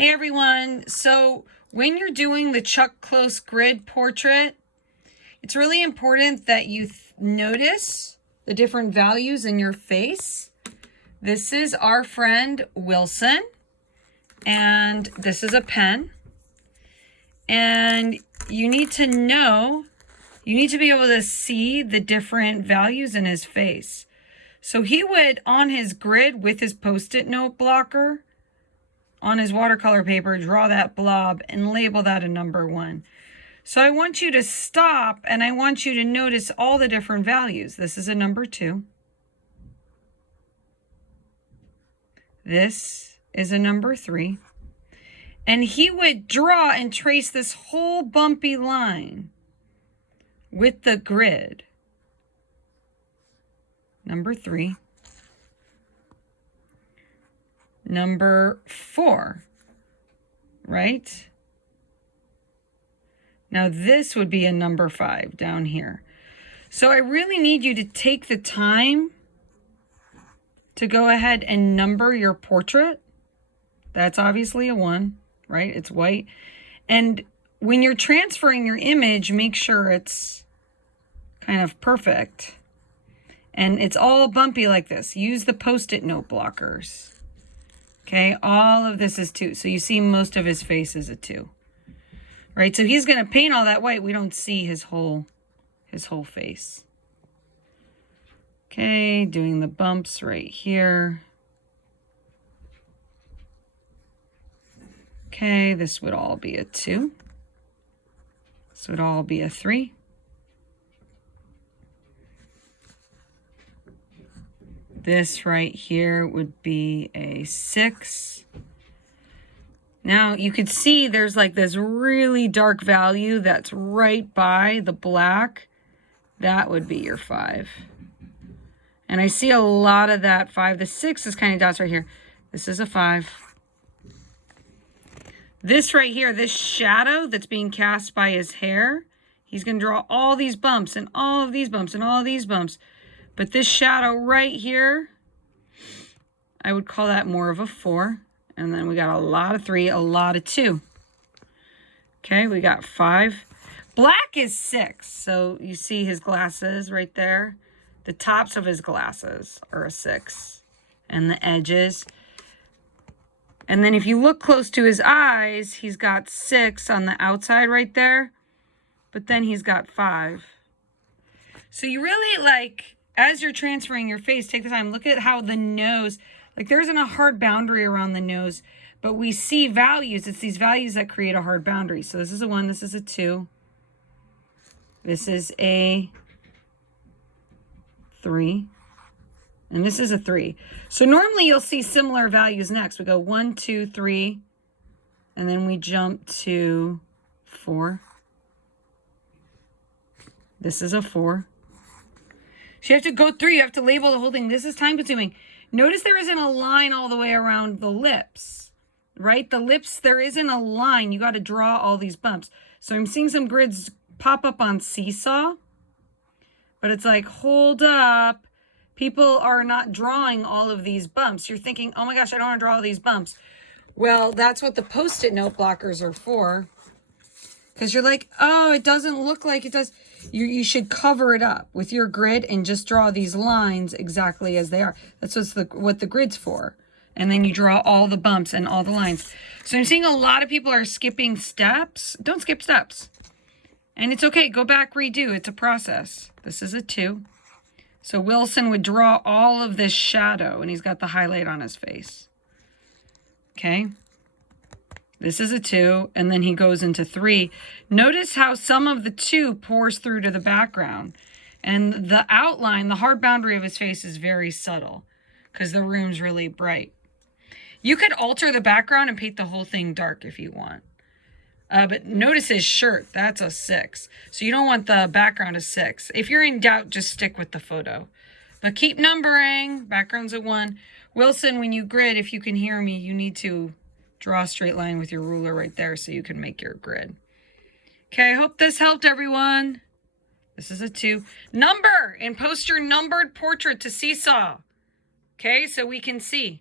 Hey everyone, so when you're doing the Chuck Close grid portrait, it's really important that you notice the different values in your face. This is our friend Wilson, and this is a pen. And you need to be able to see the different values in his face. So he would, on his grid with his Post-it note blocker, on his watercolor paper, draw that blob and label that a number 1. So I want you to stop and I want you to notice all the different values. This is a number 2. This is a number 3. And he would draw and trace this whole bumpy line with the grid. Number 3. Number 4, right? Now this would be a number 5 down here. So I really need you to take the time to go ahead and number your portrait. That's obviously a 1, right? It's white. And when you're transferring your image, make sure it's kind of perfect. And it's all bumpy like this. Use the Post-it note blockers. Okay, all of this is 2. So you see most of his face is a 2. Right, so he's going to paint all that white. We don't see his whole face. Okay, doing the bumps right here. Okay, this would all be a 2. This would all be a 3. This right here would be a 6. Now you could see there's like this really dark value that's right by the black. That would be your 5. And I see a lot of that 5. The 6 is kind of dots right here. This is a 5. This right here, this shadow that's being cast by his hair, he's going to draw all these bumps and all of these bumps and all of these bumps. But this shadow right here, I would call that more of a 4. And then we got a lot of 3, a lot of 2. Okay, we got 5. Black is 6. So you see his glasses right there. The tops of his glasses are a 6. And the edges. And then if you look close to his eyes, he's got 6 on the outside right there. But then he's got 5. So you really like, as you're transferring your face, take the time, look at how the nose, like there isn't a hard boundary around the nose, but we see values. It's these values that create a hard boundary. So this is a 1, this is a 2. This is a 3. And this is a 3. So normally you'll see similar values next. We go 1, 2, 3, and then we jump to 4. This is a 4. So you have to go through, you have to label the whole thing. This is time consuming. Notice there isn't a line all the way around the lips, right? The lips, there isn't a line. You got to draw all these bumps. So I'm seeing some grids pop up on Seesaw, but it's like, hold up. People are not drawing all of these bumps. You're thinking, oh my gosh, I don't want to draw all these bumps. Well, that's what the Post-it note blockers are for. Because you're like, oh, it doesn't look like it does. You should cover it up with your grid and just draw these lines exactly as they are. That's what the grid's for. And then you draw all the bumps and all the lines. So I'm seeing a lot of people are skipping steps. Don't skip steps. And it's okay. Go back, redo. It's a process. This is a 2. So Wilson would draw all of this shadow, and he's got the highlight on his face. Okay. This is a 2, and then he goes into 3. Notice how some of the 2 pours through to the background. And the outline, the hard boundary of his face is very subtle because the room's really bright. You could alter the background and paint the whole thing dark if you want. But notice his shirt, that's a 6. So you don't want the background a 6. If you're in doubt, just stick with the photo. But keep numbering, background's a 1. Wilson, when you grid, if you can hear me, you need to draw a straight line with your ruler right there so you can make your grid. Okay, I hope this helped everyone. This is a 2. Number and post your numbered portrait to Seesaw. Okay, so we can see.